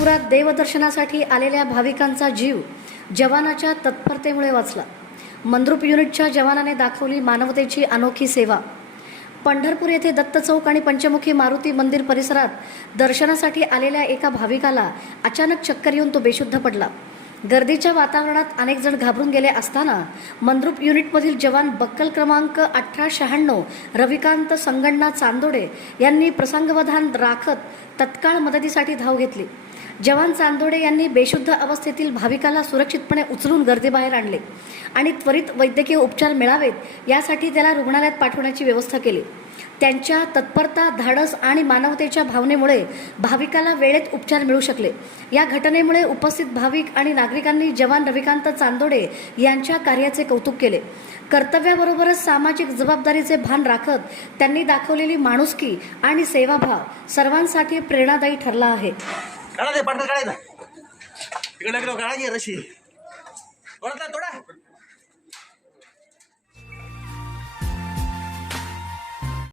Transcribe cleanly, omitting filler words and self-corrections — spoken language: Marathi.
पंढरपुरात देवदर्शनासाठी आलेल्या भाविकांचा जीव जवानाच्या तत्परतेमुळे वाचला। मंद्रुप युनिटच्या जवानाने दाखवली मानवतेची अनोखी सेवा। पंढरपूर येथे दत्त चौक आणि पंचमुखी मारुती मंदिर परिसरात दर्शनासाठी आलेल्या एका भाविकाला अचानक चक्कर येऊन तो बेशुद्ध पडला। गर्दीच्या वातावरणात अनेक जण घाबरून गेले असताना मंद्रुप युनिटमधील जवान बक्कल क्रमांक 1896 रविकांत संगण्णा चांदोडे यांनी प्रसंगावधान राखत तत्काळ मदतीसाठी धाव घेतली। जवान चांदोडे यांनी बेशुद्ध अवस्थेतील भाविकाला सुरक्षितपणे उचलून गर्दीबाहेर आणले आणि त्वरित वैद्यकीय उपचार मिळावेत यासाठी त्याला रुग्णालयात पाठवण्याची व्यवस्था केली। त्यांच्या तत्परता, धाडस आणि मानवतेच्या भावनेमुळे भाविकाला वेळेत उपचार मिळू शकले। या घटनेमुळे उपस्थित भाविक आणि नागरिकांनी जवान रविकांत चांदोडे यांच्या कार्याचे कौतुक केले। कर्तव्याबरोबरच सामाजिक जबाबदारीचे भान राखत त्यांनी दाखवलेली माणुसकी आणि सेवाभाव सर्वांसाठी प्रेरणादायी ठरला आहे। काढा ते पडदा काढायचा तिकडे काढायची रशी थोडा